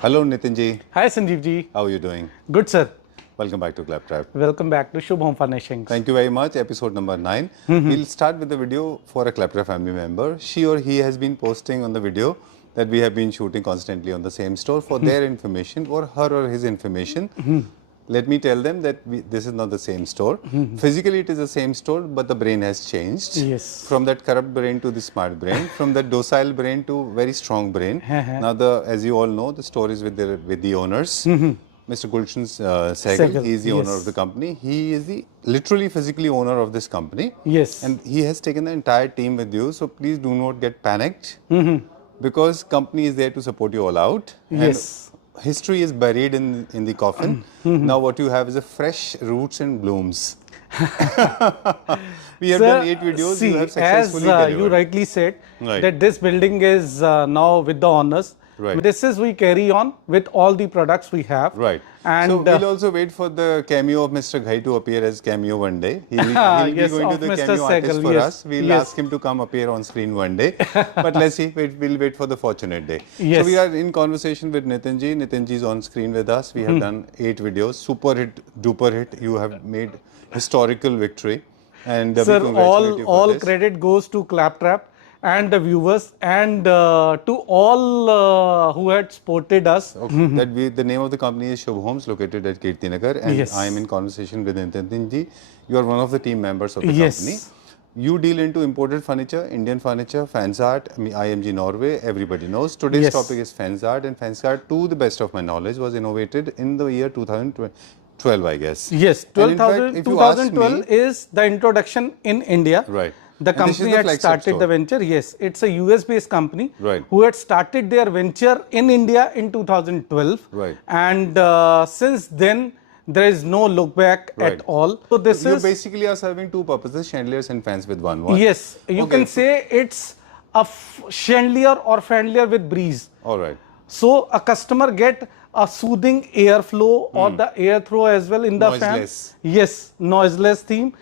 Hello, Nitin ji. Hi, Sanjeev ji. How are you doing? Good, sir. Welcome back to Claptrap. Welcome back to Shubh Home Furnishings. Thank you very much. Episode number 9. We'll start with the video for a Claptrap family member. She or he has been posting on the video that we have been shooting constantly on the same store for their information or her or his information. Let me tell them that this is not the same store. Physically, it is the same store, but the brain has changed. Yes. From that corrupt brain to the smart brain, from that docile brain to very strong brain. Now, as you all know, the store is with the owners. Mr. Gulshan Sehgal, he is the owner of the company. He is the literally physically owner of this company. Yes. And he has taken the entire team with you. So please do not get panicked because company is there to support you all out. Yes. And history is buried in the coffin. Now what you have is a fresh roots and blooms. We have done 8 videos. See, you have successfully delivered. you rightly said Right. that this building is now with the owners. Right. This is we carry on with all the products we have. Right. And so we'll also wait for the cameo of Mr. Ghai to appear as cameo one day. He'll be Yes, going to of the Mr. cameo artist Sehgal, for yes, us. We'll yes. ask him to come appear on screen one day. But let's see. We'll wait for the fortunate day. Yes. So we are in conversation with Nitin ji. Nitin ji is on screen with us. We have done 8 videos. Super hit, duper hit. You have made historical victory. And sir, we congratulate you for all this. credit goes to Claptrap and the viewers and to all who had supported us. Okay. The name of the company is Shubh Homes, located at Kirtinagar, and Yes. I am in conversation with Nitin ji. You are one of the team members of the Yes. company. You deal into imported furniture, Indian furniture, Fansart, IMG Norway, everybody knows. Today's Yes. topic is Fansart, and Fansart, to the best of my knowledge, was innovated in the year 2012, I guess. Yes, And in fact, if you ask 2012 is the introduction in India. Right. The And this is company the had flagship started store. the venture. Yes, it's a US-based company Right. who had started their venture in India in 2012. Right. And since then, there is no look back Right. at all. So this You is basically are serving 2 purposes, chandeliers and fans with one. yes. You Okay. can say it's a chandelier or chandelier with breeze. All right. So a customer get a soothing airflow or the airflow as well in the Noiseless. fan. Yes, noiseless theme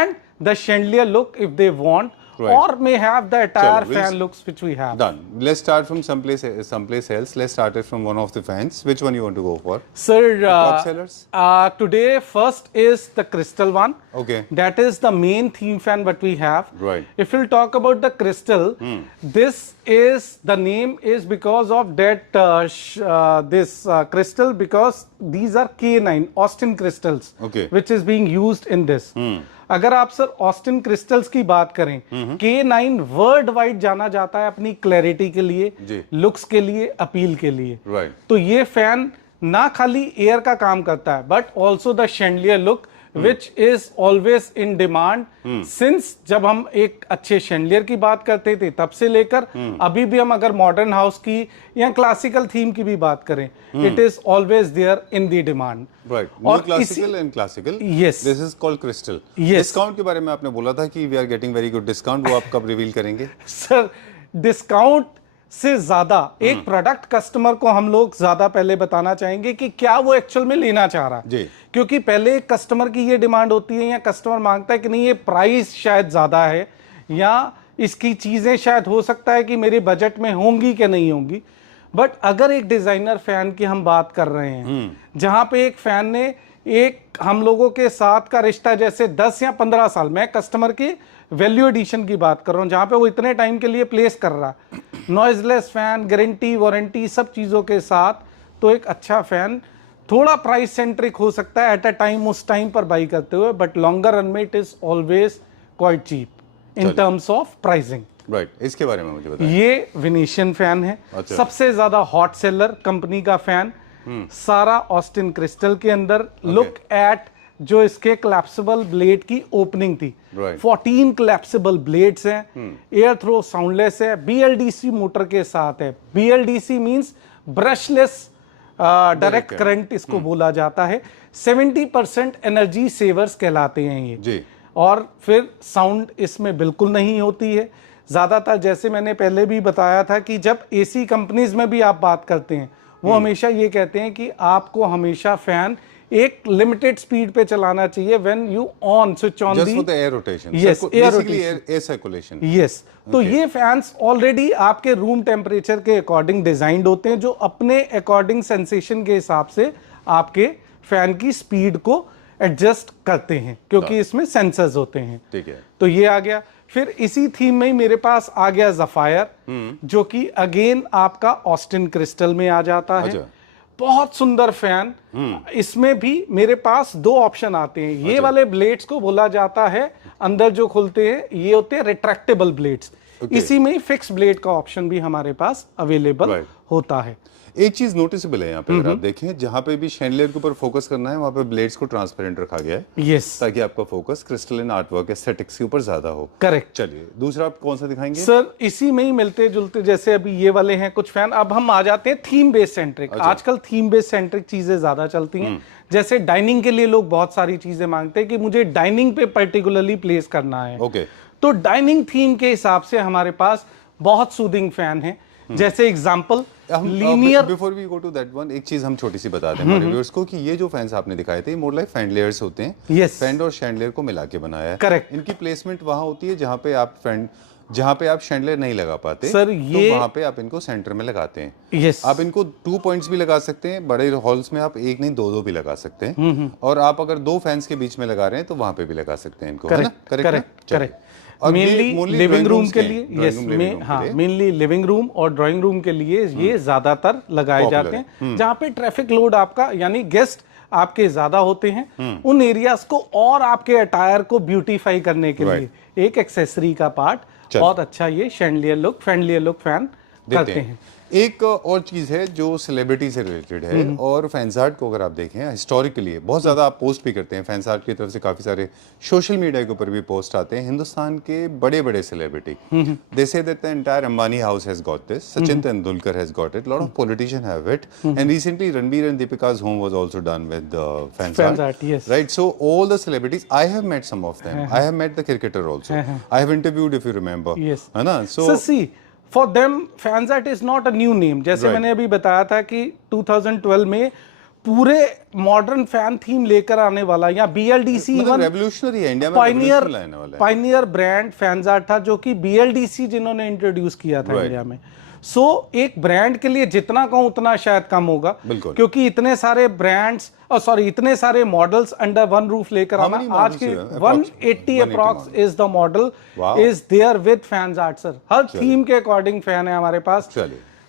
and the chandelier look if they want, Right. or may have the attire Chalo, we'll fan looks which we have. Done. Let's start from someplace else. Let's start it from one of the fans. Which one you want to go for? Sir, top sellers? Today first is the crystal one. Okay. That is the main theme fan what we have. Right. If we'll talk about the crystal, this is the name is because of that this crystal, because these are K9 Austin crystals, Okay. which is being used in this. अगर आप sir Austin crystals की बात करें, K9 world wide जाना जाता है अपनी clarity के लिए, जी। लुक्स के लिए, अपील के लिए. Right. तो ये फैन ना खाली एयर का काम करता है but also the chandelier look which is always in demand since जब हम एक अच्छे शैंडलियर की बात करते थे तब से लेकर अभी भी हम अगर मॉडर्न हाउस की या क्लासिकल थीम की भी बात करें, it is always there in the demand. Right. New classical and classical. Yes. This is called crystal. Yes. Discount के बारे में आपने बोला था कि we are getting very good discount. वो आप कब रिवील करेंगे? सर डिस्काउंट से ज्यादा एक प्रोडक्ट कस्टमर को हम लोग ज्यादा पहले बताना चाहेंगे कि क्या वो एक्चुअल में लेना चाह रहा है. जी. क्योंकि पहले कस्टमर की ये डिमांड होती है या कस्टमर मांगता है कि नहीं ये प्राइस शायद ज्यादा है या इसकी चीजें शायद हो सकता है कि मेरे बजट में होंगी कि नहीं होंगी. बट अगर एक डिजाइनर फैन की हम बात कर रहे हैं जहां पे एक फैन ने एक हम लोगों के साथ का रिश्ता जैसे 10 या 15 साल, मैं कस्टमर की वैल्यू एडिशन की बात कर रहा हूं जहां पे वो इतने टाइम के लिए प्लेस कर रहा है, नॉइजलेस फैन, गारंटी, वारंटी सब चीजों के साथ, तो एक अच्छा फैन थोड़ा प्राइस सेंट्रिक हो सकता है एट अ टाइम, उस टाइम पर बाई करते हुए, बट लॉन्गर रन में it is always quite cheap in terms of pricing. Right. इसके बारे में मुझे बताएं. ये विनेशियन फैन है. अच्छा. सबसे ज्यादा हॉट सेलर कंपनी का फैन, सारा ऑस्टिन क्रिस्टल के अंदर. लुक एट जो इसके क्लैप्सिबल ब्लेड की ओपनिंग थी. Right. 14 क्लैप्सिबल ब्लेड्स हैं. एयर थ्रो साउंडलेस है. BLDC मोटर के साथ है. BLDC means brushless direct current इसको बोला जाता है. 70% एनर्जी सेवर्स कहलाते हैं ये जी. और फिर साउंड इसमें बिल्कुल नहीं होती है. ज़्यादातर जैसे मैंने पहले भी बताया था कि जब एसी कंपनीज में भी आप बात करते हैं वो हमेशा ये कहते हैं कि आपको हमेशा फैन एक लिमिटेड स्पीड पे चलाना चाहिए when you on switch on Just for the air rotation. Yes, air basically rotation. air circulation. Yes तो ये फैंस ऑलरेडी आपके रूम टेम्परेचर के अकॉर्डिंग डिजाइंड होते हैं, जो अपने अकॉर्डिंग सेंसेशन के हिसाब से आपके फैन की स्पीड को एडजस्ट करते हैं, क्योंकि इसमें सेंसर्स होते हैं। ठीक है। तो ये आ गया। फिर इसी थीम में ही मेरे पास आ गया ज़फायर, जो कि अगेन आपका ऑस्टिन क्रिस्टल में आ जाता है। अच्छा। बहुत सुंदर फैन। इसमें भी मेरे पास दो ऑप्शन आते हैं। ये वाले ब्लेड्स को बोला जाता है, अंदर जो खुलते हैं ये होते हैं रिट्रैक्टेबल ब्लेड्स। इसी में फिक्स ब्लेड का ऑप्शन भी हमारे पास अवेलेबल होता है। एक चीज नोटिसेबल है यहाँ पे, अगर आप देखें, जहाँ पे भी शैंडलियर के ऊपर फोकस करना है वहाँ पे ब्लेड्स को ट्रांसपेरेंट रखा गया है, यस, ताकि आपका फोकस क्रिस्टलन आर्टवर्क एस्थेटिक्स के ऊपर ज्यादा हो। करेक्ट। चलिए दूसरा आप कौन सा दिखाएंगे? सर इसी में ही मिलते जुलते, जैसे अभी ये वाले हैं कुछ फैन। अब हम आ जाते हैं थीम बेस्ड सेंट्रिक। आजकल थीम बेस्ड सेंट्रिक चीजें ज्यादा चलती हैं। जैसे डाइनिंग के लिए लोग बहुत सारी चीजें मांगते हैं कि मुझे डाइनिंग पे पर्टिकुलरली प्लेस करना है। ओके। तो डाइनिंग थीम के हिसाब से हमारे पास बहुत सूदिंग फैन है। जैसे example linear. Before we go to that one, एक चीज हम छोटी सी बता दें हमारे व्यूअर्स को कि ये जो फैंस आपने दिखाए थे मोर लाइक फैंडलियर्स होते हैं। यस, फैंड और शैंडलियर को मिला के बनाया है। करेक्ट। इनकी प्लेसमेंट वहां होती है जहां पे आप शैंडलियर नहीं लगा पाते सर, ये तो वहां पे आप इनको सेंटर में लगाते हैं। यस, आप इनको 2 पॉइंट्स भी लगा सकते हैं, बड़े हॉल्स में आप एक नहीं दो भी लगा सकते हैं। और आप अगर 2 फैंस के बीच में लगा रहे हैं तो वहां पे भी लगा सकते हैं इनको, है ना? करेक्ट। मेनली लिविंग रूम के लिए, यस, मेनली लिविंग रूम और ड्राइंग रूम के लिए ये ज्यादातर लगाए जाते हैं, जहाँ पे ट्रैफिक लोड आपका यानी गेस्ट आपके ज्यादा होते हैं। उन एरियाज को और आपके अटायर को ब्यूटीफाई करने के लिए एक एक्सेसरी का पार्ट बहुत अच्छा ये फैंडलियर लुक फैन करते हैं। एक और चीज है जो सेलिब्रिटी से रिलेटेड है, और फैंसार्ट को अगर आप देखें हिस्टोरिकली बहुत ज्यादा आप पोस्ट भी करते हैं। फैंसार्ट की तरफ से काफी सारे सोशल मीडिया के ऊपर भी पोस्ट आते हैं। हिंदुस्तान के बड़े बड़े celebrity, they say that the entire Ambani house has got this, Sachin Tendulkar has got it, lot of politician have it, and recently Ranbir and दीपिका's home was also done with Fanzart, yes, right? So all the celebrities, I have met some of them. I have met the cricketer also. I have interviewed, if you remember, yes, है ना? So see, for them फैंसार्ट is not a new name। जैसे मैंने अभी बताया था कि 2012 में पूरे मॉडर्न फैन थीम लेकर आने वाला, या BLDC रेवोल्यूशनरी है, इंडिया में रेवोल्यूशन लाने वाला है। पायनियर ब्रांड फैंसार्ट था, जो कि BLDC जिन्होंने इंट्रोड्यूस किया था इंडिया में। सो एक ब्रांड के लिए जितना कहूं उतना शायद कम होगा, क्योंकि इतने सारे ब्रांड्स इतने सारे मॉडल्स अंडर वन रूफ लेकर आना। आज के 180 approx is the model is there with Fanzart. Sir हर थीम के अकॉर्डिंग फैन है हमारे पास।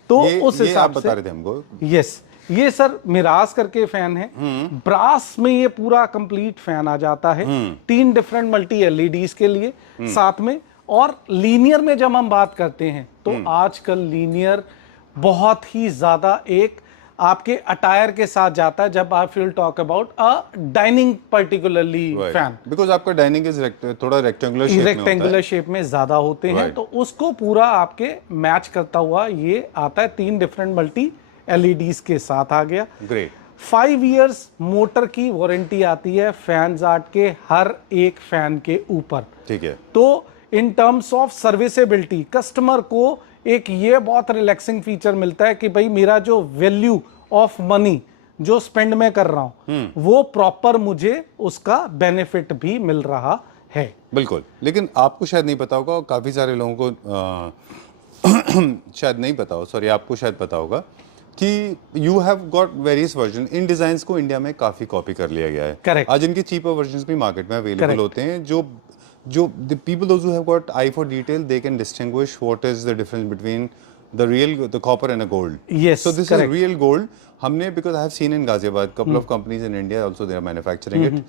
तो उस हिसाब से यस, ये सर मिराज करके फैन है। ब्रास में ये पूरा कंप्लीट फैन आ जाता है, 3 डिफरेंट मल्टी LEDs के लिए साथ में। और लीनियर में जब हम बात करते हैं तो आजकल लीनियर बहुत ही ज्यादा एक आपके अटायर के साथ जाता है, जब आप will talk about a dining particularly fan, because आपका डाइनिंग इज थोड़ा रेक्टेंगुलर शेप में ज्यादा होते हैं, तो उसको पूरा आपके मैच करता हुआ ये आता है। 3 डिफरेंट मल्टी LEDs के साथ आ गया। ग्रेट। 5 इयर्स मोटर की वारंटी आती है फैंसार्ट के हर एक फैन के ऊपर। ठीक है। तो इन टर्म्स ऑफ सर्विसेबिलिटी कस्टमर को एक ये बहुत रिलैक्सिंग फीचर मिलता है कि भाई मेरा जो वैल्यू ऑफ मनी जो स्पेंड मैं कर रहा हूं वो प्रॉपर मुझे उसका बेनिफिट भी मिल रहा है। बिल्कुल। लेकिन आपको शायद नहीं पता होगा, काफी सारे लोगों को शायद नहीं पता हो, सॉरी, आपको शायद पता होगा कि you have got various version. In designs को इंडिया में काफी कॉपी कर लिया गया है। Correct. आज इनके चीपर वर्जन भी मार्केट में अवेलेबल होते हैं, जो the people those who have got eye for detail, they can distinguish what is the difference between the copper and a gold. Yes, so this correct. is real gold. हमने, because I have seen in Ghaziabad couple of companies in India also they are manufacturing it.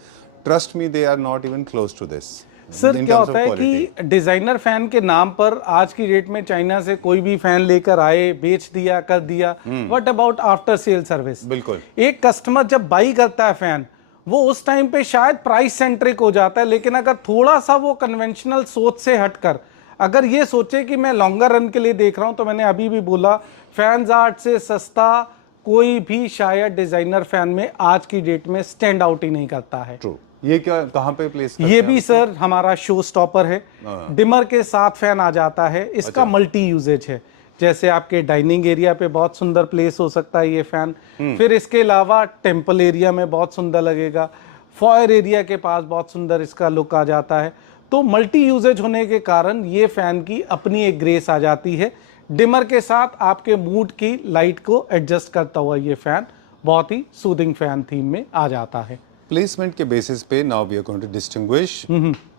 Trust me, they are not even close to this. Sir क्या होता है कि designer fan के नाम पर आज की डेट में चाइना से कोई भी फैन लेकर आए, बेच दिया, कर दिया। What about after sale service? बिल्कुल। एक कस्टमर जब बाई करता है फैन, वो उस टाइम पे शायद प्राइस सेंट्रिक हो जाता है, लेकिन अगर थोड़ा सा वो कन्वेंशनल सोच से हटकर अगर ये सोचे कि मैं लॉन्गर रन के लिए देख रहा हूं, तो मैंने अभी भी बोला फैंसार्ट से सस्ता कोई भी शायद डिजाइनर फैन में आज की डेट में स्टैंड आउट ही नहीं करता है। ट्रू। ये क्या कहां पे प्लेस करते हैं? ये भी सर हमारा शो स्टॉपर है, डिमर के साथ फैन आ जाता है। इसका मल्टी यूजेज है। जैसे आपके डाइनिंग एरिया पे बहुत सुंदर प्लेस हो सकता है ये फैन। फिर इसके अलावा टेम्पल एरिया में बहुत सुंदर लगेगा, फॉयर एरिया के पास बहुत सुंदर इसका लुक आ जाता है। तो मल्टी यूजेज होने के कारण ये फैन की अपनी एक ग्रेस आ जाती है। डिमर के साथ आपके मूड की लाइट को एडजस्ट करता हुआ ये फैन बहुत ही सूदिंग फैन थीम में आ जाता है। प्लेसमेंट के बेसिस पे now we are going to distinguish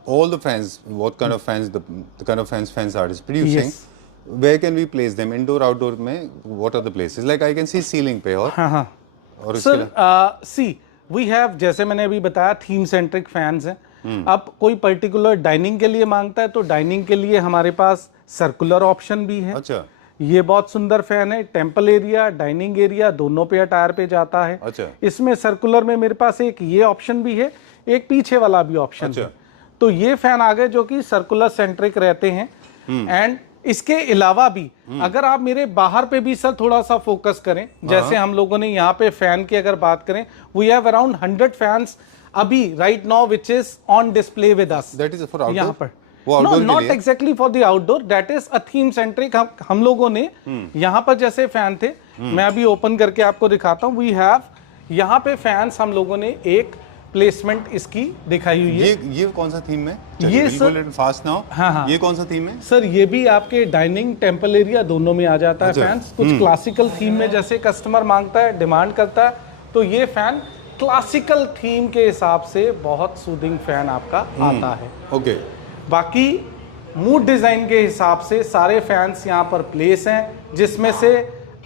all the fans, what kind of fans, the kind of fans art is producing. Yes. Where can we place them? Indoor, outdoor में what are the places? Like I can see ceiling पे और हाँ हाँ और sir C we have, जैसे मैंने अभी बताया, थीम सेंट्रिक फैंस हैं। अब कोई पर्टिकुलर डाइनिंग के लिए मांगता है तो डाइनिंग के लिए हमारे पास सर्कुलर ऑप्शन भी है। अच्छा ये बहुत सुंदर फैन है, टेम्पल एरिया डाइनिंग एरिया दोनों पे अटायर पे जाता है। अच्छा इसमें सर्कुलर में मेरे पास एक ये ऑप्शन भी है, एक पीछे वाला भी ऑप्शन अच्छा। है। तो ये फैन आ गए जो कि सर्कुलर सेंट्रिक रहते हैं। एंड इसके अलावा भी अगर आप मेरे बाहर पे भी सर थोड़ा सा फोकस करें, जैसे हम लोगों ने यहाँ पे फैन की अगर बात करें, वी हैव अराउंड 100 फैंस अभी right now which is on display with us. That is for outdoor. यहाँ पर वो नो outdoor not exactly for the outdoor, that is a theme centric. हम लोगों ने यहाँ पर जैसे फैन थे, मैं अभी ओपन करके आपको दिखाता हूँ। वी हैव यहाँ पे फैंस हम लोगों ने एक प्लेसमेंट इसकी दिखाई हुई है। ये कौन सा थीम में? ये सर फास्ट नाउ। हाँ हाँ ये कौन सा थीम है सर? ये भी आपके डाइनिंग टेम्पल एरिया दोनों में आ जाता है अच्छा। फैंस। कुछ क्लासिकल थीम में जैसे कस्टमर मांगता है, डिमांड करता है, तो ये फैन क्लासिकल थीम के हिसाब से बहुत सूदिंग फैन आपका आता है। ओके बाकी मूड डिजाइन के हिसाब से सारे फैंस यहाँ पर प्लेस हैं, जिसमें से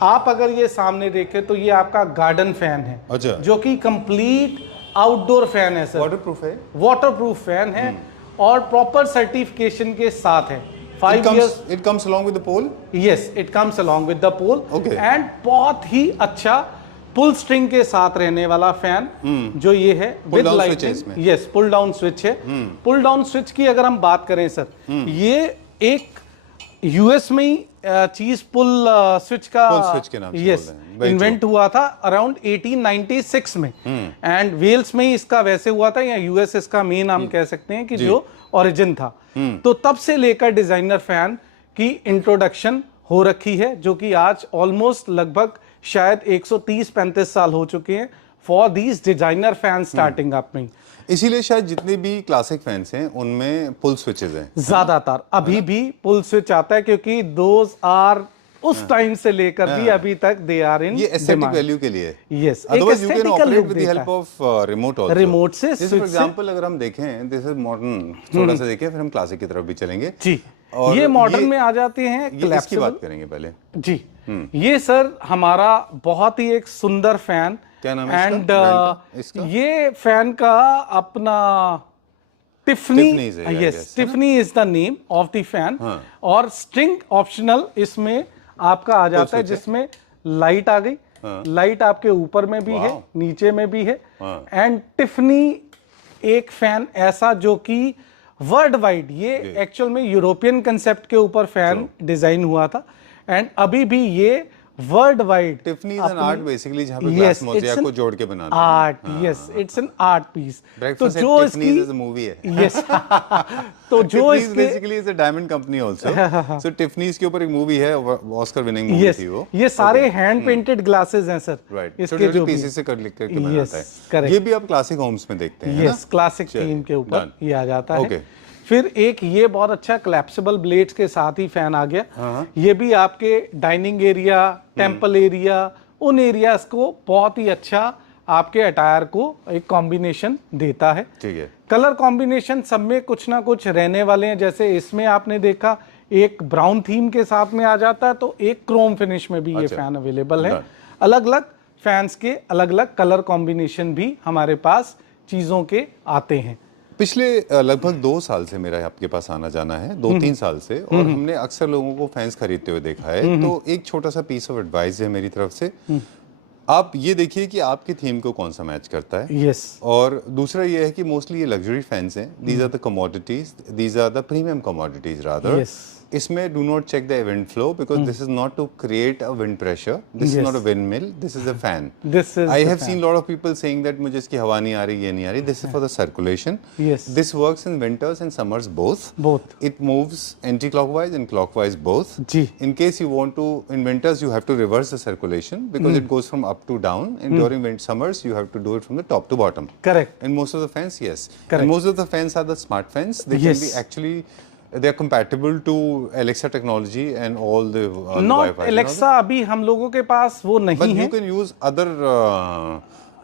आप अगर ये सामने देखें तो ये आपका गार्डन फैन है। अच्छा। जो कि कंप्लीट आउटडोर फैन है सर, वाटरप्रूफ है। वाटरप्रूफ फैन है और प्रॉपर सर्टिफिकेशन के साथ है। 5 years It comes along with the pole. yes it comes along with the pole। Okay। and बहुत ही अच्छा पुल स्ट्रिंग के साथ रहने वाला फैन जो ये है विद down switch है लाइटिंग। इसमें। यस पुल डाउन स्विच है। पुल डाउन स्विच की अगर हम बात करें सर, ये एक यूएस में ही चीज पुल स्विच का Pull switch के नाम से यस बोल रहे हैं। Very इन्वेंट हुआ था अराउंड 1896 में। एंड वेल्स में ही इसका वैसे हुआ था, या यूएस इसका मेन हम कह सकते हैं कि जो ओरिजिन था। तो तब से लेकर डिजाइनर फैन की इंट्रोडक्शन हो रखी है, जो कि आज ऑलमोस्ट लगभग शायद 130-35 साल हो चुके हैं for these designer fan starting up में। इसीलिए शायद जितने भी क्लासिक फैंस हैं उनमें पुल स्विचेस हैं ज्यादातर अभी भी पुल स्विच आता है, क्योंकि दोज आर उस टाइम से लेकर भी अभी तक दे आर इन ये एस्थेटिक वैल्यू के लिए। Yes otherwise you can operate with the help of remote also. Remote से जैसे फॉर एग्जांपल अगर हम देखें, दिस इज मॉडर्न, थोड़ा सा देखें फिर हम क्लासिक की तरफ भी चलेंगे जी। और ये मॉडर्न में आ जाते हैं, ये इसकी collapsible। बात करेंगे पहले जी ये सर हमारा बहुत ही एक सुंदर फैन। क्या नाम है एंड इसका? ये फैन का अपना टिफनी, Tiffany's है, I yes guess, Tiffany is the name of the fan. और स्ट्रिंग ऑप्शनल इसमें आपका आ जाता है, जिसमें लाइट आ गई। लाइट आपके ऊपर में भी है, नीचे में भी है। एंड टिफनी एक फैन ऐसा जो कि वर्ल्ड वाइड, ये एक्चुअल में यूरोपियन कंसेप्ट के ऊपर फैन डिजाइन हुआ था। एंड अभी भी ये world wide Tiffany is an art basically, जहां पे ग्लास मोज़ेक को जोड़ के बनाना है। Art. Yes it's an art piece. तो ब्रेकफास्ट एट जो टिफनीज इसकी इज अ मूवी है। यस तो जो टिफनीज इसके basically is a diamond company also. So Tiffany's के ऊपर एक मूवी है, ऑस्कर विनिंग मूवी यस थी वो। ये सारे हैंड पेंटेड ग्लासेस हैं सर। राइट, इसके जो पीसेस से कर लिख करके बनाता Yes, है। correct। ये भी आप क्लासिक होम्स में देखते हैं, यस क्लासिक थीम के ऊपर done। ये आ जाता है। Okay। फिर एक ये बहुत अच्छा क्लैप्सिबल ब्लेड्स के साथ ही फैन आ गया। ये भी आपके डाइनिंग एरिया, टेम्पल एरिया, उन एरियाज को बहुत ही अच्छा आपके अटायर को एक कॉम्बिनेशन देता है। ठीक है। कलर कॉम्बिनेशन सब में कुछ ना कुछ रहने वाले हैं। जैसे इसमें आपने देखा एक ब्राउन थीम के साथ में आ जाता है, तो एक क्रोम फिनिश में भी ये फैन अवेलेबल है। अलग अलग फैंस के अलग अलग कलर कॉम्बिनेशन भी हमारे पास चीजों के आते हैं। पिछले लगभग 2 साल से मेरा आपके पास आना जाना है, 2-3 साल से, और हमने अक्सर लोगों को फैंस खरीदते हुए देखा है। तो एक छोटा सा पीस ऑफ एडवाइस है मेरी तरफ से, आप ये देखिए कि आपकी थीम को कौन सा मैच करता है। यस और दूसरा ये है कि मोस्टली ये लग्जरी फैंस हैं, these are the commodities, these are the premium commodities rather. Yes इसमें do not check the event flow because this is not to create a wind pressure, this is not a wind mill, this is a fan. This is I have seen lot of people saying that मुझे इसकी हवा नहीं आ रही, ये नहीं आ रही। This is for the circulation. Yes. This works in winters and summers both. Both It moves anti-clockwise and clockwise both. जी In case you want to, in winters you have to reverse the circulation because it goes from up to down, and during summers you have to do it from the top to bottom. Correct And most of the fans, yes. Correct. And most of the fans are the smart fans. They Yes. can be actually, they are compatible to Alexa technology and all the not Wi-Fi and all Alexa अभी हम लोगों के पास वो that. नहीं But है। you can use other.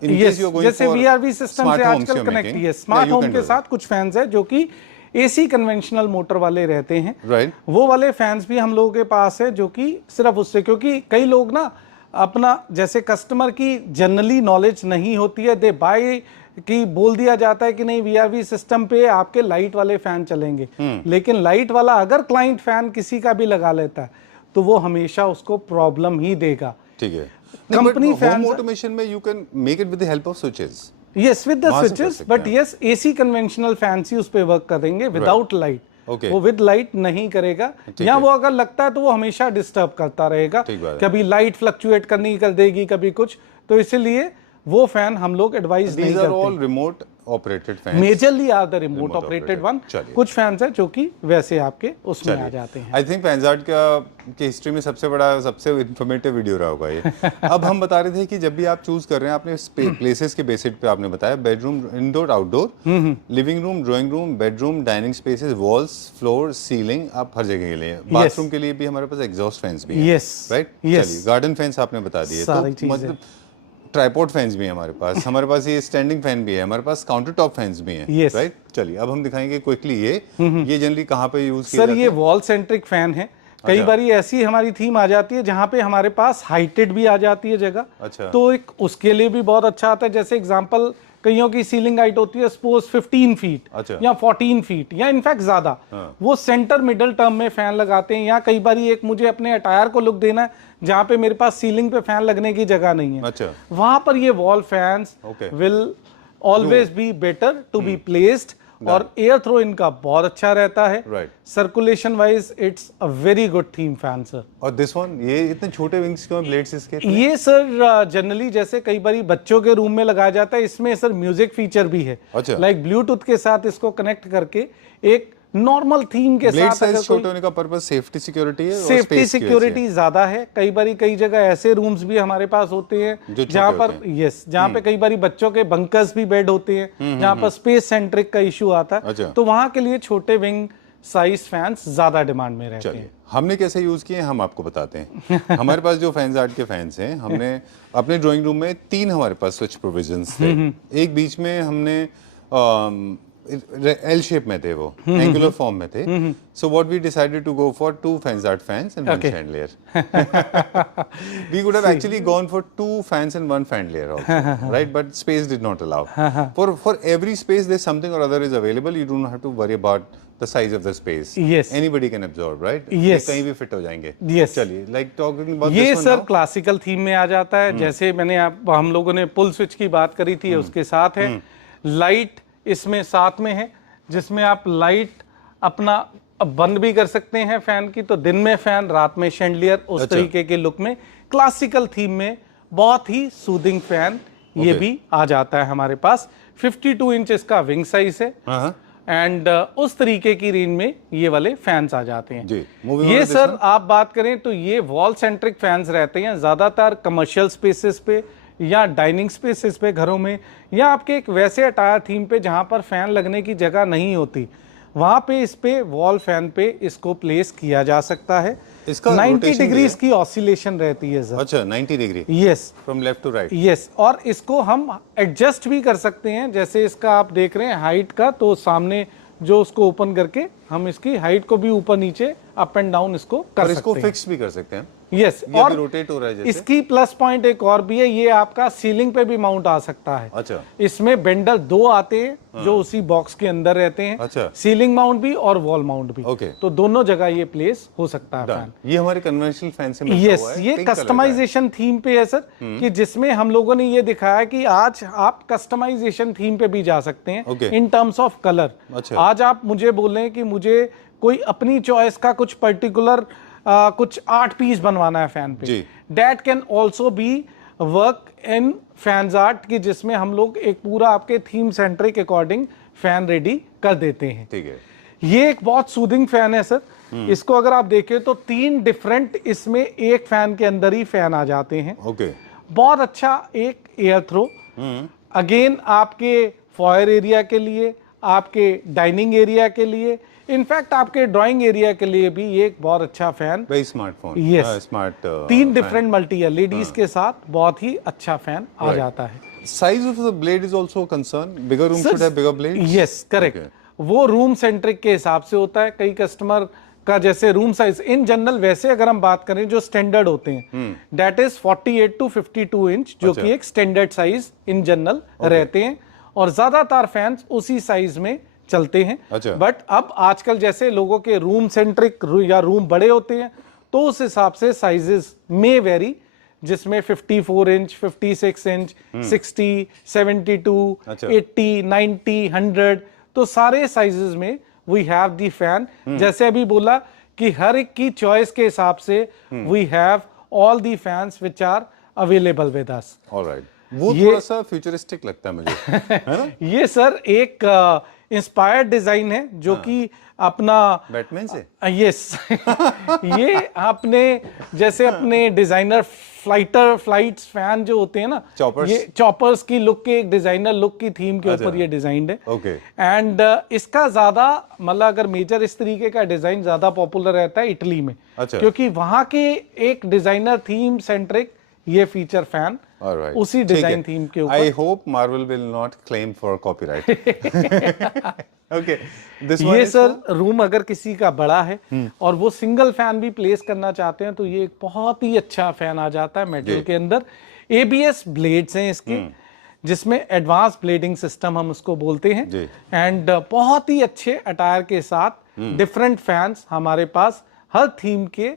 In Yes, case you are going जैसे for VRV system smart से homes आजकल you're कनेक्ट making. है। Yeah, smart you home can के do साथ कुछ फैंस है जो कि एसी कन्वेंशनल मोटर वाले रहते हैं, Right. वो वाले फैंस भी हम लोगों के पास है जो कि सिर्फ उससे, क्योंकि कई लोग ना अपना जैसे कस्टमर की जनरली नॉलेज नहीं होती है, दे बाय कि बोल दिया जाता है कि नहीं VRV सिस्टम पे आपके लाइट वाले फैन चलेंगे, लेकिन लाइट वाला अगर क्लाइंट फैन किसी का भी लगा लेता है तो वो हमेशा उसको प्रॉब्लम ही देगा। ठीक है। Company होम fans- ऑटोमेशन में you can make it with the help of switches. Yes with the वहाँ से कर स्विचेस, सकते बट हैं। यस एसी कन्वेंशनल फैंस ही उस पे वर्क करेंगे विदाउट लाइट। Okay. वो विद लाइट नहीं करेगा, या वो अगर लगता है तो वो हमेशा डिस्टर्ब करता रहेगा, ठीक बात है। कभी लाइट फ्लक्चुएट करनी कर देगी, कभी कुछ, तो इसलिए वो फैन हम लोग एडवाइस नहीं These are all करते। remote operated fans. Majorly are the remote Remote operated operated। One. चलिए। कुछ फैंस हैं जो कि वैसे आपके उसमें आ जाते हैं। आई थिंक फैंजार्ड की हिस्ट्री में सबसे बड़ा, सबसे इंफॉर्मेटिव वीडियो रहा होगा ये। अब हम बता रहे थे कि जब भी आप चूज कर रहे हैं, आपने प्लेसेस के बेसिस पे आपने बताया bedroom, indoor, outdoor, living room, drawing room, bedroom, dining spaces, walls, floor, ceiling, आप हर जगह के लिए। बाथरूम के लिए भी हमारे पास एग्जॉस्ट फैंस भी हैं। Yes. राइट। Yes. चलिए, गार्डन फैंस आपने बता दिए, सारी तो चीजें। मतलब ट्राइपॉड फैंस भी हैं हमारे पास ये स्टैंडिंग फैन भी है, हमारे पास काउंटर टॉप फैंस भी हैं। Yes. राइट। चलिए, अब हम दिखाएंगे क्विकली ये जनरली कहाँ पे यूज किया सर जाता ये वॉल सेंट्रिक फैन है। कई अच्छा। बारी ऐसी हमारी थीम आ जाती है जहाँ पे हमारे पास हाइटेड भी आ जाती है जगह, अच्छा। तो एक उसके लिए भी बहुत अच्छा आता है। जैसे एग्जांपल, कईयों की सीलिंग हाइट होती है सपोज 15 फीट अच्छा। या 14 फीट या इनफैक्ट ज्यादा, वो सेंटर मिडल टर्म में फैन लगाते हैं। या कई बारी एक मुझे अपने अटायर को लुक देना है जहाँ पे मेरे पास सीलिंग पे फैन लगने की जगह नहीं है, अच्छा। वहां पर ये wall fans Okay. Will always be better to be placed, और एयर थ्रो इनका बहुत अच्छा रहता है। Right. Circulation wise it's a very good theme fan sir. और दिस वन, ये इतने छोटे विंग्स क्यों, ब्लेड्स इसके? ये सर जनरली जैसे कई बारी बच्चों के रूम में लगाया जाता है, इसमें सर म्यूजिक फीचर भी है। अच्छा। लाइक ब्लूटूथ के साथ इसको कनेक्ट करके एक नॉर्मल थीम के ब्लेड साथ साइज अगर छोटे होने का पर्पस सेफ्टी सिक्योरिटी है, और सेफ्टी space की वजह से। सिक्योरिटी ज्यादा है। कई बारी कई जगह ऐसे रूम्स भी हमारे पास होते हैं जो छोटे जहाँ पर होते यस, जहाँ पे कई बारी बच्चों के बंकर्स भी बेड होते हैं, जहाँ पर स्पेस सेंट्रिक का इशू आता है, अच्छा। तो वहाँ के लिए छोटे विंग साइज फैंस ज्यादा डिमांड में रहते चलिए, हैं। हमने कैसे यूज किए हम आपको बताते हैं। हमारे पास जो फैंजार्ड के फैंस हैं, हमने अपने ड्राइंग रूम में 3 हमारे पास स्विच प्रोविजंस थे। एक बीच में हमने एल शेप में थे, वो एंगुलर फॉर्म में थे। So what we decided to go for 2 Fanzart fans and 1 Okay. chandelier. We could have actually gone for 2 fans and 1 chandelier also, right? But space did not allow. For every space, there's something or other is available. You don't have to worry about the size of the space. Yes. Anybody can absorb, right? Yes. ये कहीं भी fit हो जाएंगे। Yes. चलिए, like talking about ये this one sir now. Classical theme में आ जाता है। जैसे मैंने हम लोगों ने पुल स्विच की बात करी थी, उसके साथ है लाइट इसमें साथ में है, जिसमें आप लाइट अपना बंद भी कर सकते हैं फैन की, तो दिन में फैन, रात में शैंडलियर, उस अच्छा। तरीके के लुक में क्लासिकल थीम में बहुत ही सूदिंग फैन ये Okay. भी आ जाता है हमारे पास। 52 इंच इसका विंग साइज है, हाँ, एंड उस तरीके की रेंज में ये वाले फैंस आ जाते हैं जी। Moving on ये to this सर one. आप बात करें तो ये वॉल सेंट्रिक फैंस रहते हैं ज्यादातर कमर्शियल स्पेसेस पे या डाइनिंग स्पेसेस पे घरों में, या आपके एक वैसे अटायर थीम पे जहां पर फैन लगने की जगह नहीं होती, वहां पे इस पे वॉल फैन पे इसको प्लेस किया जा सकता है। इसका 90 rotation भी डिग्रीज है? की ऑसिलेशन रहती है सर। अच्छा, 90 degree yes from left to right. Yes, और इसको हम एडजस्ट भी कर सकते हैं। जैसे इसका आप देख रहे हैं हाइट का, तो सामने जो उसको ओपन करके हम इसकी हाइट को भी ऊपर नीचे, अप एंड डाउन इसको कर और सकते इसको हैं। फिक्स भी कर सकते हैं। यस, ये और भी रोटेट हो रहा है जैसे। इसकी प्लस पॉइंट एक और भी है, ये आपका सीलिंग पे भी माउंट आ सकता है। अच्छा इसमें बेंडर 2 आते हैं जो उसी बॉक्स के अंदर रहते हैं। अच्छा। सीलिंग माउंट भी और वॉल माउंट भी। ओके। तो दोनों जगह ये प्लेस हो सकता है फैन। ये हमारे कन्वेंशनल फैन से मिलता यस, हुआ है, ये पिंक कलर का है। कस्टमाइजेशन थीम पे है सर, कि जिसमें हम लोगों ने ये दिखाया कि आज आप कस्टमाइजेशन थीम पे भी जा सकते हैं Okay. In terms of colour. अच्छा। आज आप मुझे बोलें कि मुझे कोई अपनी चॉइस का कुछ पर्टिकुलर कुछ आर्ट पीस बनवाना है फैन पे, जी। That can also be work in fans art, कि जिसमें हम लोग एक पूरा आपके theme centric according fan ready कर देते हैं। ठीक है। ये एक बहुत सूदिंग फैन है सर। इसको अगर आप देखें तो 3 डिफरेंट इसमें एक फैन के अंदर ही फैन आ जाते हैं। ओके। बहुत अच्छा एक एयर थ्रो, अगेन आपके फॉयर एरिया के लिए, आपके डाइनिंग एरिया के लिए, इनफैक्ट आपके ड्राइंग एरिया के लिए भी ये एक बहुत अच्छा fan. Very smartphone. Yes. Smart. 3 different multi LEDs के साथ बहुत ही अच्छा फैन आ Right. जाता है। Size of the blade is also a concern. Bigger room should have bigger blades. Yes, correct. Okay. वो रूम सेंट्रिक के हिसाब से होता है। कई कस्टमर का जैसे रूम साइज इन जनरल, वैसे अगर हम बात करें जो स्टैंडर्ड होते हैं, दैट इज 48 टू 52 इंच, जो कि एक स्टैंडर्ड साइज इन जनरल रहते हैं, और ज्यादातर फैंस उसी साइज में चलते हैं। अच्छा। बट अब आजकल जैसे लोगों के रूम सेंट्रिक या रूम बड़े होते हैं, तो उस हिसाब से साइजेस में वेरी, जिसमें 54 इंच, 56 इंच, 60, 72, अच्छा। 80, 90, 100, तो सारे साइजेस में वी हैव दी फैन। जैसे अभी बोला कि हर एक की चॉइस के हिसाब से we have all the fans which are available with us. Alright. वो ये- थोड़ा सा फ्यूचरिस्टिक लगता है मुझे, है ना? ये सर एक इंस्पायर्ड डिजाइन है जो कि अपना बैटमैन से। यस ये आपने जैसे अपने डिजाइनर फ्लाइट्स फैन जो होते हैं ना, Choppers? ये चॉपर्स की लुक के, एक डिजाइनर लुक की थीम के ऊपर अच्छा। ये डिजाइंड है। ओके। एंड इसका ज्यादा मतलब अगर मेजर इस तरीके का डिजाइन ज्यादा पॉपुलर रहता है इटली में, अच्छा। क्योंकि वहां के एक डिजाइनर थीम सेंट्रिक ये फीचर फैन Alright. उसी ठीक है। डिजाइन थीम के I ऊपर। hope Marvel will not claim for copyright. Okay. This one ये is सर रूम अगर किसी का बड़ा है और वो सिंगल फैन भी प्लेस करना चाहते हैं, तो ये एक बहुत ही अच्छा फैन आ जाता है मेटल जी। के अंदर। एबीएस ब्लेड्स हैं इसके, जिसमें एडवांस ब्लेडिंग सिस्टम हम उसको बोलते हैं, जी। एंड बहुत ही अच्छे अटायर के साथ डिफरेंट फैंस हमारे पास हर थीम के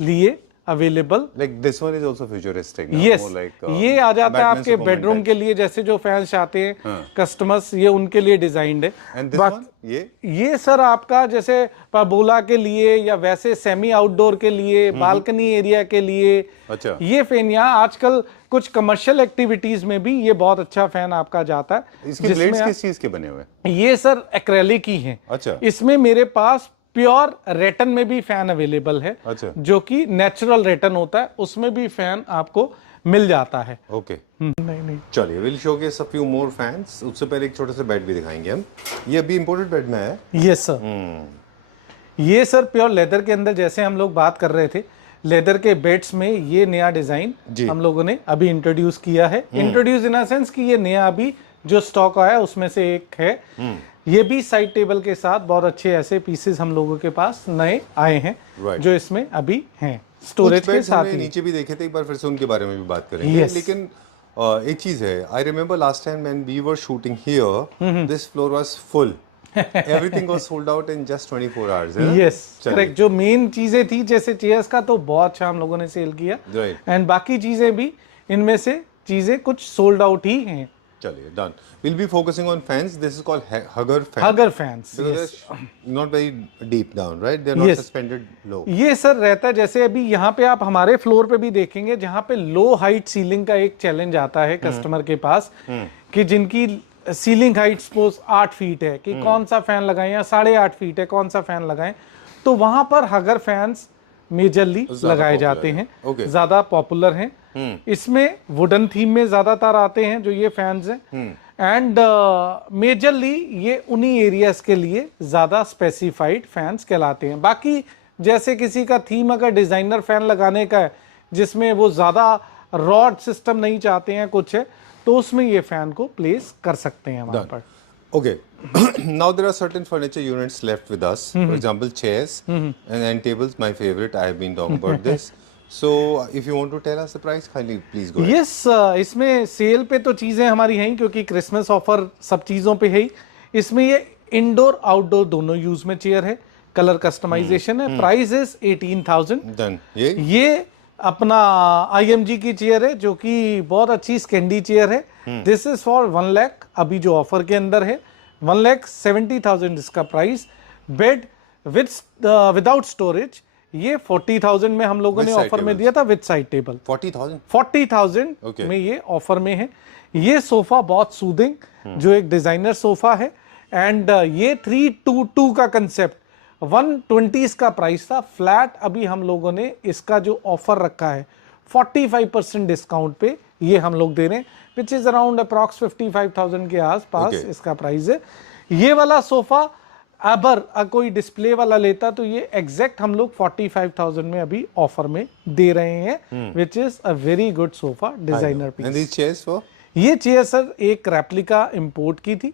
लिए available. like this one is also futuristic. No? Yes, More like, ये आ जाता है Batman, आपके Superman बेडरूम type. के लिए, जैसे जो फैंस चाहते हैं कस्टमर्स, ये उनके लिए डिजाइंड है। And this बाकी- one, ये ये सर आपका जैसे पाबोला के लिए या वैसे सेमी आउटडोर के लिए, बालकनी एरिया के लिए, अच्छा। ये फैन यहाँ आजकल कुछ कमर्शियल एक्टिविटीज में भी ये बहुत अच्छा फैन आपका जाता है। इसके ब्लेड्स किस चीज के बने हुए हैं? ये सर एक्रेलिक ही हैं। अच्छा। इसमें मेरे पास प्योर रेटन में भी फैन अवेलेबल है, अच्छा। जो कि नेचुरल रेटन होता है, उसमें भी फैन आपको मिल जाता है। ओके। नहीं चलिए, will showcase a few more fans. उससे पहले एक छोटा सा बेड भी दिखाएंगे हम। ये अभी इंपोर्टेड बेड में है। Yes sir. ये सर प्योर लेदर के अंदर, जैसे हम लोग बात कर रहे थे लेदर के बेड्स में, ये नया डिजाइन जी। हम लोगों ने अभी इंट्रोड्यूस किया है। इंट्रोड्यूस इन सेंस कि ये नया अभी जो स्टॉक आया उसमें से एक है। ये भी साइड टेबल के साथ बहुत अच्छे ऐसे पीसेस हम लोगों के पास नए आए हैं, Right. जो इसमें अभी हैं स्टोरेज कुछ के बेड्स साथ हमने ही। नीचे भी देखे थे, एक बार फिर से उनके बारे में भी बात करेंगे। Yes. लेकिन एक चीज है, I remember last time when we were shooting here, this floor was full. Everything was sold out in just 24 hours, है ना? यस, चलिए। करेक्ट। जो मेन चीजें थी जैसे चेयर्स का, तो बहुत अच्छा हम लोगों ने सेल किया, Right. एंड बाकी चीजें भी, इनमें से चीजें कुछ सोल्ड आउट ही हैं। चलिए, done. Will be focusing on fans. This is called हगर fan. हगर fans. Because they're not very deep down, right? They're not Yes. suspended low. ये सर रहता है, जैसे अभी यहाँ पे आप हमारे फ्लोर पे भी देखेंगे, जहाँ पे लो हाइट सीलिंग का एक चैलेंज आता है कस्टमर के पास, कि जिनकी सीलिंग हाइट सपोज 8 फीट है, कि कौन सा फैन लगाएं, या 8.5 फीट है, कौन सा फैन लगाएं, तो वहां पर हगर फैंस मेजरली ज्यादा लगाए popular जाते है। हैं, Okay. ज्यादा पॉपुलर हैं। इसमें वुडन थीम में ज्यादातर आते हैं जो ये फैंस हैं, एंड मेजरली ये उन्हीं एरियाज के लिए ज्यादा स्पेसिफाइड फैंस कहलाते हैं। बाकी जैसे किसी का थीम अगर डिजाइनर फैन लगाने का है, जिसमें वो ज्यादा रॉड सिस्टम नहीं चाहते हैं कुछ है, तो उसमें ये फैन को प्लेस कर सकते हैं वहां पर। Okay. Now there are certain furniture units left with us. For example, chairs and end tables. My favorite. I have been talking about this. So if you want to tell us the price, kindly please go ahead. Yes इसमें cell पे तो चीज़ें हमारी हैं ही, क्योंकि Christmas offer सब चीज़ों पे है ही। इसमें ये इंडोर आउटडोर दोनों यूज में चेयर है, कलर कस्टमाइजेशन है। Price is 18,000। Done. ये अपना IMG की चेयर है, जो कि बहुत अच्छी स्कैंडी चेयर है। दिस इज फॉर 1 लाख, अभी जो ऑफर के अंदर है 1,70,000 इसका प्राइस। बेड विदाउट स्टोरेज ये 40,000 में हम लोगों With ने side ऑफर में tables. दिया था, विद साइड टेबल। 40,000. 40,000 Okay. में ये ऑफर में है। ये सोफा बहुत सूदिंग, जो एक डिजाइनर सोफा है। एंड ये 322 का कंसेप्ट 120 इसका प्राइस था फ्लैट। अभी हम लोगों ने इसका जो ऑफर रखा है 45% डिस्काउंट पे ये हम लोग दे रहे हैं, विच इज अराउंड अप्रॉक्स 55,000 के आसपास Okay. इसका प्राइस है। ये वाला सोफा अगर कोई डिस्प्ले वाला लेता तो ये एग्जैक्ट हम लोग 45,000 में अभी ऑफर में दे रहे हैं, which is a very good sofa designer And piece. these chairs for? ये चेयर सर एक रेप्लिका इंपोर्ट की थी,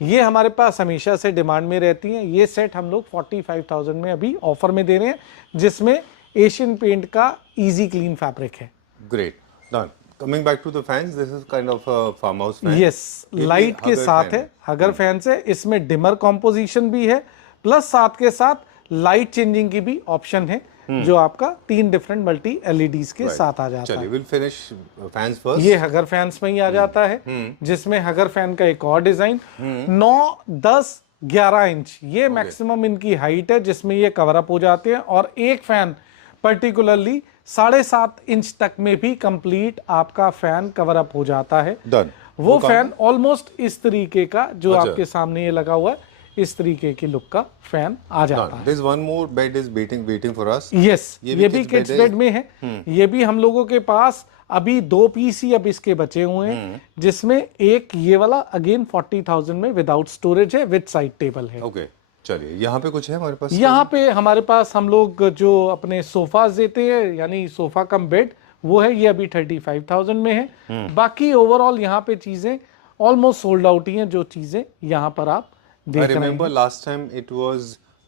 ये हमारे पास हमेशा से डिमांड में रहती हैं। ये सेट हम लोग 45,000 में अभी ऑफर में दे रहे हैं, जिसमें एशियन पेंट का इजी क्लीन फैब्रिक है। Great. Done. Coming back to the fans, this is kind of a farmhouse fan. Yes, ये भी लाइट के Hugger साथ fan है, हगर फैंस है। इसमें डिमर कॉम्पोजिशन भी है, प्लस साथ के साथ लाइट चेंजिंग की भी ऑप्शन है, जो आपका 3 डिफरेंट मल्टी LEDs के Right. साथ आ जाता चलिए, है। we'll finish fans first. ये हगर फैंस में ही आ जाता है, जिसमें हगर फैन का एक और डिजाइन 9, 10, 11 इंच ये मैक्सिमम इनकी हाइट है, जिसमें ये कवर अप हो जाते हैं। और एक फैन पर्टिकुलरली 7.5 इंच तक में भी कंप्लीट आपका फैन कवर अप हो जाता है। Done. वो काम- फैन ऑलमोस्ट इस तरीके का, जो अच्छा। आपके सामने ये लगा हुआ है, इस तरीके की लुक का फैन आ जाता Done. है। There's one more bed is waiting for us. Yes, ये ये भी भी kids किड्स bed है। बेड में है। ये भी हम लोगों के पास अभी 2 पीस ही अब इसके बचे हुए हैं, जिसमें एक ये वाला अगेन 40,000 में विदाउट स्टोरेज है, विद साइड टेबल है। Okay. चलिए, यहाँ पे कुछ है हमारे पास? यहाँ पे हमारे पास हम लोग जो अपने सोफाज देते हैं, यानी सोफा कम बेड, वो है ये अभी 35,000 में है। बाकी ओवरऑल यहाँ पे चीजें ऑलमोस्ट सोल्ड आउट ही हैं, जो चीजें यहाँ पर आप I देख रहे remember last time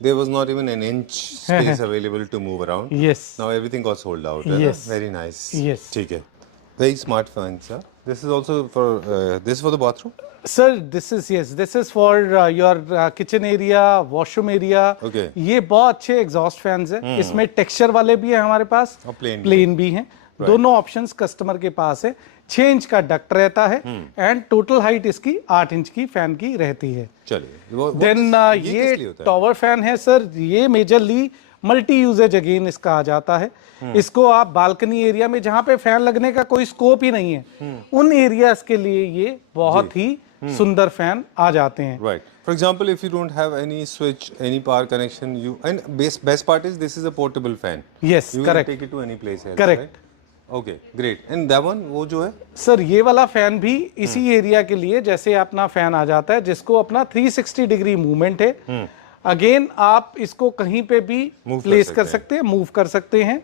there was not even an inch space available to move around. हैं। Yes, Now everything got sold out. है ना? Yes. Very nice. Yes. ठीक है. Very smart fan, sir. This is also for this is for the bathroom. Sir this is for your kitchen area, washroom area. Okay. ये बहुत अच्छे exhaust fans हैं। इसमें texture वाले भी हैं हमारे पास, और plain भी। प्लेन भी हैं। दोनों ऑप्शंस कस्टमर के पास है। 6 इंच का डक्ट रहता है, एंड टोटल हाइट इसकी 8 इंच की फैन की रहती है। चलिए. देन ये किस ये लिए होता है? टॉवर फैन है सर। ये मेजरली मल्टी यूजेज अगेन इसका आ जाता है। इसको आप बालकनी एरिया में, जहां पे फैन लगने का कोई स्कोप ही नहीं है, उन एरियाज के लिए ये बहुत ही सुंदर फैन आ जाते हैं। Right. For example, if you don't have any switch, any power connection, and best part is this is a portable fan. Yes, You correct. can take it to any place else. Correct. Right? Okay, great. And that one, वो जो है? Sir ये वाला fan भी इसी area के लिए, जैसे अपना फैन आ जाता है, जिसको अपना 360 डिग्री मूवमेंट है। अगेन आप इसको कहीं पे भी Move कर प्लेस सकते कर हैं। सकते हैं, मूव कर सकते हैं।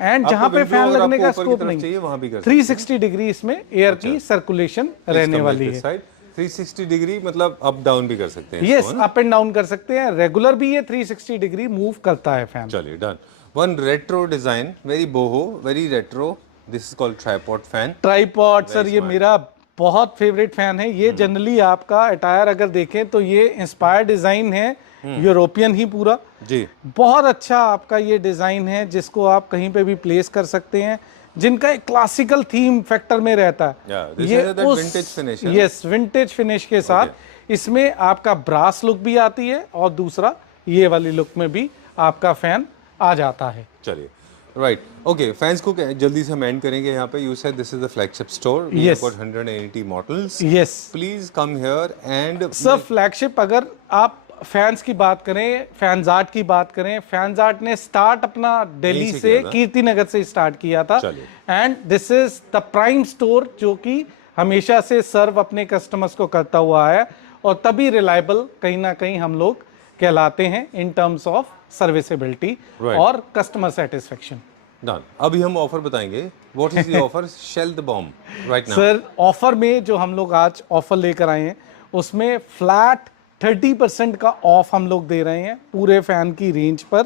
एंड आपको जहां पे window फैन अगर लगने आपको का ऊपर की स्कोप तरफ नहीं, चाहिए, वहाँ भी कर सकते 360 डिग्री इसमें एयर की सर्कुलेशन रहने वाली है। साइड 360 डिग्री मतलब अप डाउन भी कर सकते हैं. यस, अप एंड डाउन कर सकते हैं। रेगुलर भी ये 360 डिग्री मूव करता है फैन। चलिए, done. One retro design, very boho, very retro. This is called tripod fan. Tripod sir, ये smart. मेरा बहुत फेवरेट फैन है। ये जनरली आपका अटायर अगर देखें तो ये इंस्पायर डिजाइन है, यूरोपियन ही पूरा। जी. बहुत अच्छा आपका ये डिजाइन है, जिसको आप कहीं पे भी प्लेस कर सकते हैं, जिनका एक क्लासिकल थीम फैक्टर में रहता है। Yeah, this is that vintage finish, है ना? यस, विंटेज फिनिश के साथ इसमें आपका ब्रास लुक भी आती है, और दूसरा ये वाली लुक में भी आपका फैन आ जाता है। चलिए, राइट. ओके, फैंस को जल्दी से हम एंड करेंगे यहाँ पे. You said this is the flagship store. We have Yes. Got 180 models. Yes please come here and sir, flagship अगर आप फैंस की बात करें, फैंस आर्ट की बात करें, फैंस आर्ट ने स्टार्ट अपना दिल्ली यहीं से से, किया था। कीर्ति नगर से स्टार्ट किया था। चलिए। And this is the prime store, जो कि हमेशा से सर्व अपने कस्टमर्स को करता हुआ है, और तभी रिलायबल कहीं ना कहीं हम लोग कहलाते हैं in terms of serviceability Right. और कस्टमर सेटिस्फेक्शन। डन. अभी हम ऑफर बताएंगे. What is the offer? Shell the bomb right now. Sir offer में जो हम लोग आज ऑफर लेकर आए हैं, उसमें फ्लैट 30% का ऑफ हम लोग दे रहे हैं पूरे फैन की रेंज पर।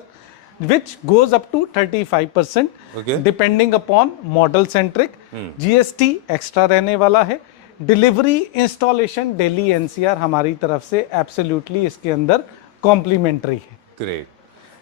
which goes up to 35%, Okay. depending upon model centric. GST extra रहने वाला है. डिलीवरी इंस्टॉलेशन दिल्ली एनसीआर हमारी तरफ से एब्सोल्युटली इसके अंदर कॉम्प्लीमेंट्री है. Great.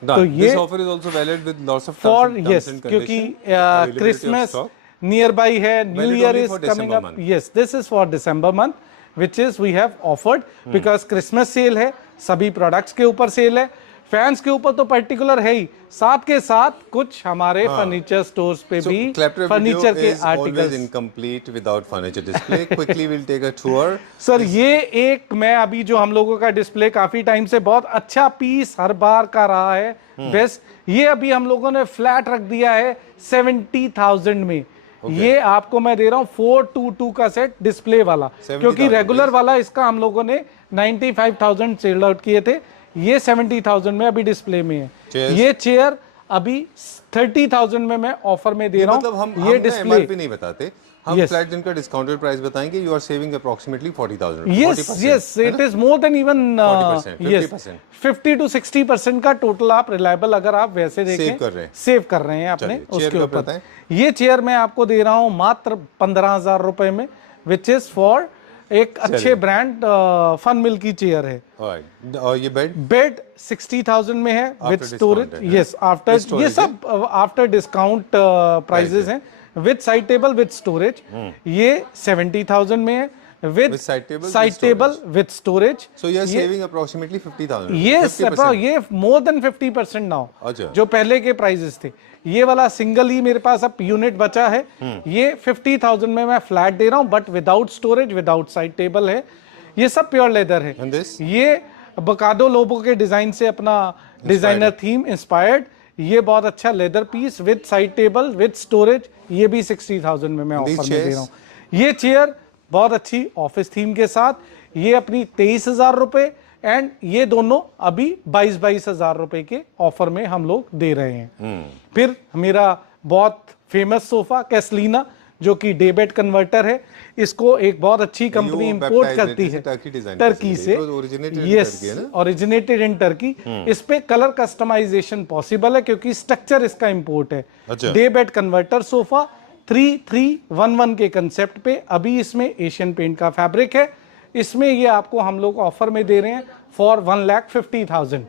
तो Done. ये This offer is also valid with lots of for terms yes and क्योंकि conditions. Availability of Christmas stock. Nearby है, new Valid year only is for coming December up. month. Yes, this is for December month which is we have offered because Christmas sale है, सभी products के ऊपर cell है, fans के ऊपर तो particular है ही, साथ के साथ कुछ हमारे फर्नीचर स्टोर्स पे So, भी Claptrap फर्नीचर video के is always articles. incomplete without furniture display. Quickly, we'll take a tour. Sir ये एक मैं अभी जो हम लोगों का डिस्प्ले काफी टाइम से बहुत अच्छा पीस हर बार का रहा है बेस्ट, ये अभी हम लोगों ने फ्लैट रख दिया है 70,000 में. ये आपको मैं दे रहा हूँ 422 का सेट डिस्प्ले वाला, 70,000 क्योंकि रेगुलर वाला इसका हम लोगों ने 95,000 सेल आउट किए थे, ये 70,000 में अभी डिस्प्ले में है. Chairs? ये चेयर अभी 30,000 में मैं ऑफर में दे रहा मतलब हूँ. हम ये ना डिस्प्ले MRP नहीं बताते, हम Yes. फ्लैट दिन का डिस्काउंटेड प्राइस बताएंगे. You are saving approximately 40,000. yes 40%, yes है it ना? is more than even 40%, yes 50%. 50 to 60% का टोटल आप रिलायबल अगर आप वैसे देखें Save कर रहे हैं. सेव कर रहे हैं अपने चलिए, chair उसके का ऊपर. बताएं. ये चेयर मैं आपको दे रहा हूँ मात्र 15,000 रुपए में, विच इज फॉर एक अच्छे ब्रांड फन मिल की चेयर है. Alright. और ये बेड बेड 60,000 में है विद स्टोरेज. discount है, यस आफ्टर With storage ये सब आफ्टर डिस्काउंट प्राइजेस हैं with side table with storage. ये 70,000 में है with With side table, with side table with storage. So you are saving approximately 50,000. Yes, 50%. ये मोर देन 50% नाउ, अच्छा. जो पहले के प्राइजेस थे. ये वाला सिंगल ही मेरे पास अब यूनिट बचा है. ये 50,000 में मैं फ्लैट दे रहा हूँ, but without storage without side table है. ये सब प्योर लेदर है. And this? ये बकाडो लोबो के डिजाइन से अपना डिजाइनर थीम इंस्पायर्ड. ये बहुत अच्छा leather peace with side table with storage. ये भी 60,000 में मैं these ऑफर में दे chairs? रहा हूँ. ये चेयर बहुत अच्छी ऑफिस थीम के साथ, ये अपनी 23,000 रुपए, एंड ये दोनों अभी 22,000 रुपए के ऑफर में हम लोग दे रहे हैं. फिर मेरा बहुत फेमस सोफा कैसलीना, जो कि डे बेड कन्वर्टर है, इसको एक बहुत अच्छी कंपनी इंपोर्ट baptized करती it, है Turkey design टर्की facility. से. It was originated in yes, Turkey, है ना? Originated in Turkey. इस पे कलर कस्टमाइजेशन पॉसिबल है क्योंकि स्ट्रक्चर इसका इंपोर्ट है. अच्छा. डे बेड कन्वर्टर सोफा 3311 के कंसेप्ट पे, अभी इसमें एशियन पेंट का फैब्रिक है. इसमें ये आपको हम लोग ऑफर में दे रहे हैं फॉर 1,50,000.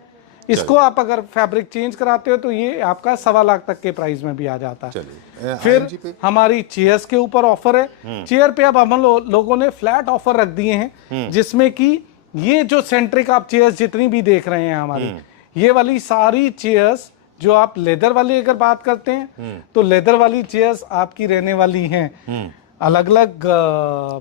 इसको आप अगर फैब्रिक चेंज कराते हो तो ये आपका 1.25 लाख तक के प्राइस में भी आ जाता है. चलिए, फिर IMG पे? हमारी चेयर्स के ऊपर ऑफर है. चेयर पे अब हम लोगों ने फ्लैट ऑफर रख दिए हैं, जिसमें कि ये जो सेंट्रिक आप चेयर्स जितनी भी देख रहे हैं हमारी, ये वाली सारी चेयर्स जो आप लेदर वाली अगर बात करते हैं तो लेदर वाली चेयर्स आपकी रहने वाली हैं अलग अलग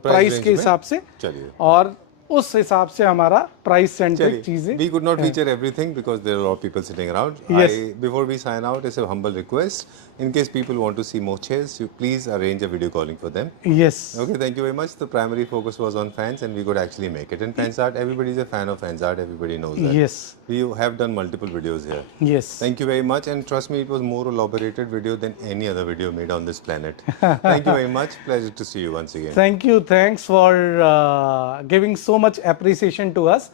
प्राइस range के में? हिसाब से, चलिए. और उस हिसाब से हमारा प्राइस सेंट्रिक चीजें. We could not feature everything because there are a lot of people sitting around. Yes. Before we sign out, it's a humble request. In case people want to see more chairs, you please arrange a video calling for them. Yes. Okay, thank you very much. The primary focus was on fans, and we could actually make it. And fans art, everybody is a fan of fans art. Everybody knows that. Yes. We have done multiple videos here. Yes. Thank you very much, and trust me, it was more elaborated video than any other video made on this planet. Thank you very much. Pleasure to see you once again. Thank you. Thanks for giving so much appreciation to us.